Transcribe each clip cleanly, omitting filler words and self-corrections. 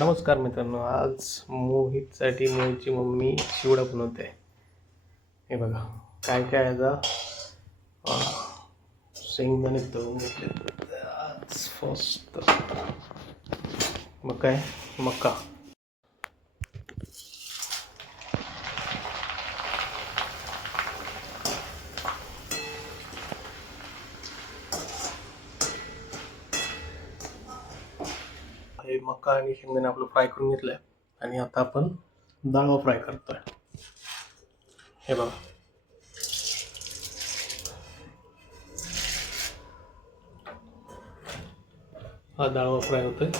नमस्कार मित्रांनो, आज मोहितची मम्मी चिवडा बनवते. हे बघा काय काय याचा शेंगदाणे तळून घेतले आज फर्स्ट. मग काय मका. हे मका आणि शेंगदाणे आपलं फ्राय करून घेतलंय आणि आता आपण डाळ फ्राय करतोय. हे बघा हा डाळ फ्राय होतोय.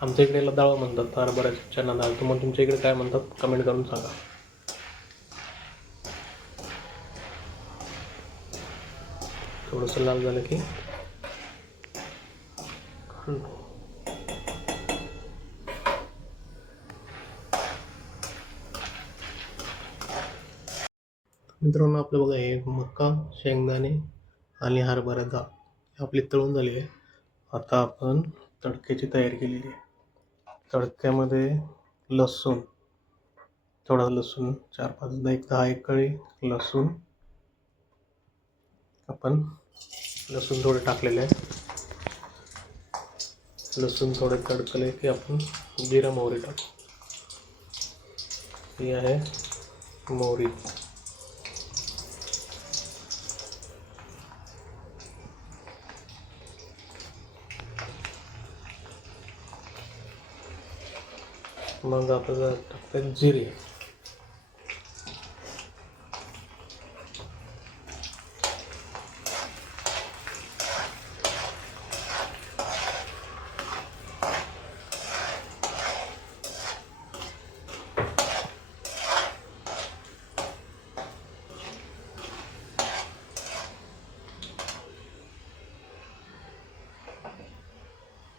आमच्या इकडे याला डाळ म्हणतात, हरभऱ्याची चना डाळ. तुम्हाला तुमच्या इकडे काय म्हणतात कमेंट करून सांगा. थोडंसं लाल झालं की मित्रांनो आपलं बघा हे मका, शेंगदाणे आणि हरभरा डाळ आपली तळून झाली आहे. आता आपण तडक्याची तयारी केलेली आहे. तडक्यामध्ये लसूण, थोडा लसूण 4-5 कळी लसूण, आपण लसूण थोडे टाकलेले आहे. लसूण थोडे तडकले की आपण जिरा मोहरी टाकू. ही आहे मोहरी. मग आपल्याला टाकतात जिरे.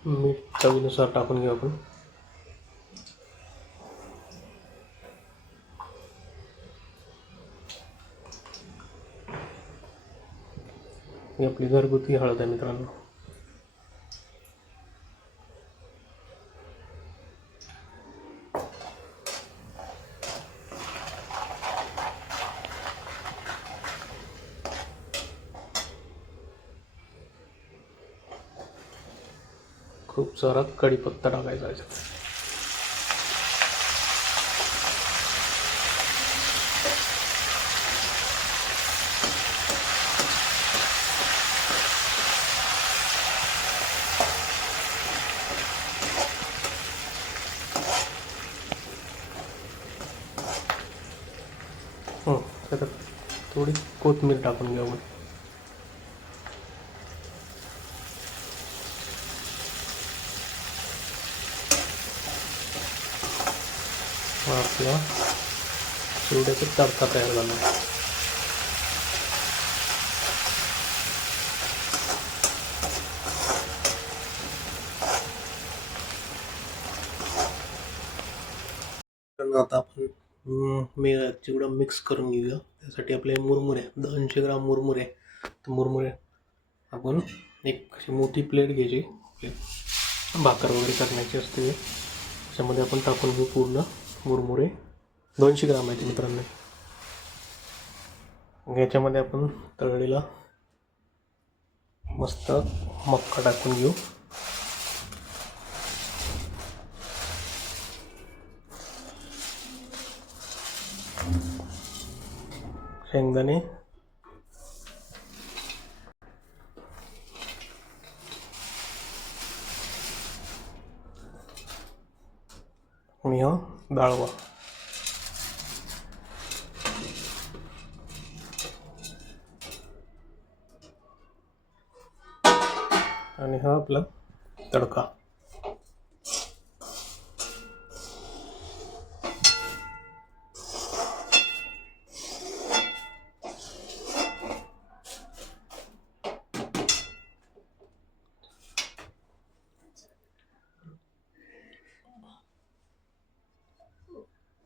मीठ चवीनुसार टाकून घेऊ आपण. ही आपली घरगुती हळद आहे मित्रांनो. खूप सारा कढीपत्ता टाकायचा आहे. त्यात थोडी कोथिंबीर टाकून घेऊ. आपला चिवड्याचा तडका तयार झाला. आता आपण चिवडा मिक्स करून घेऊया. त्यासाठी आपले मुरमुरे 200 ग्राम मुरमुरे. तर मुरमुरे आपण एक अशी मोठी प्लेट घ्यायची, भाकर वगैरे करण्याची असते. त्याच्यामध्ये आपण टाकून घेऊ पूर्ण मुरमुरे. 200 ग्राम आहे मित्रांनो. याच्यामध्ये आपण तळलेला मस्त मक्का टाकून घेऊ. शेंगदाणे आणि हा डाळवा. आणि हा आपला तडका.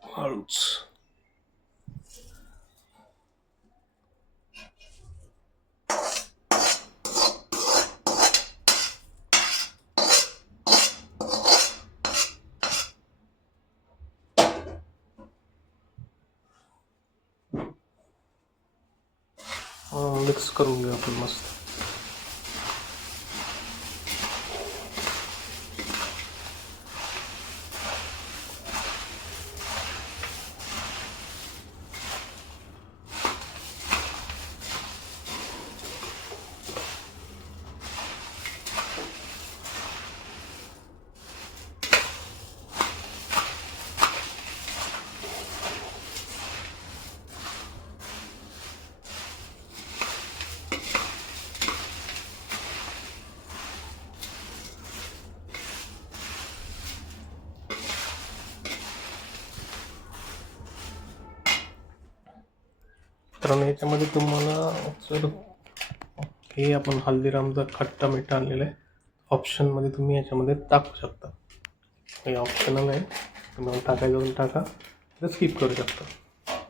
हळूच मिक्स करून घेऊ आपण मस्त. तर याच्यामध्ये तुम्हाला जर हे आपण हल्दीरामचा खट्टा मीठ आणलेलं आहे, ऑप्शनमध्ये तुम्ही याच्यामध्ये टाकू शकता. हे ऑप्शनल आहे, तुम्हाला टाकायचं पण टाका, तर स्किप करू शकता.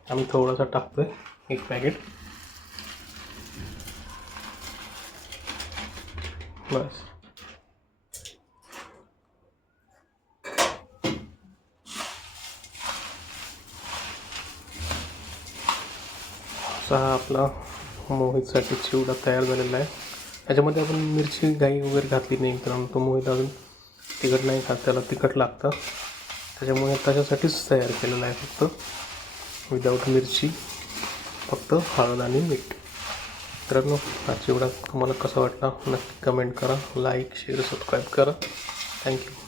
आम्ही थोडासा टाकतोय, 1 पॅकेट बस. असा आपला मोहितसाठी चिवडा तयार झालेला आहे. याच्यामध्ये आपण मिरची घाई वगैरे घातली नाही, कारण तो मोहित अजून तिखट नाही खात, त्याला तिखट लागतं. त्याच्यामुळे त्याच्यासाठीच तयार केलेला आहे, फक्त विदाऊट मिरची, फक्त हळद आणि मीठ. मित्रांनो, हा चिवडा तुम्हाला कसा वाटला नक्की कमेंट करा, लाईक शेअर सबस्क्राईब करा. थँक्यू.